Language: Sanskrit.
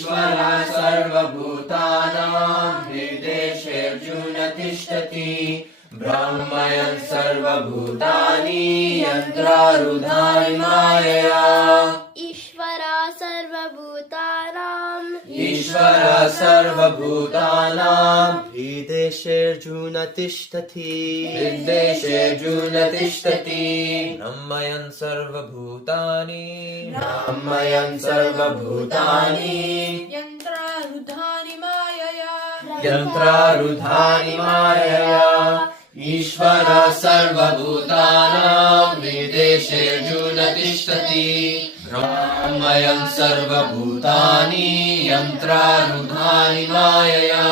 ईश्वरः सर्वभूतानां हृदेशेऽर्जुन तिष्ठति भ्रामयन् सर्वभूतानि यन्त्रारूढानि मायया ईश्वरः सर्वभूतानां हृदेशेऽर्जुन तिष्ठति ब्रह्मयन् सर्वभूतानि यन्त्रारूढानि मायया ईश्वरः सर्वभूतानां हृदेशेऽर्जुन तिष्ठति भ्रामयन् सर्वभूतानि यन्त्रारूढानि मायया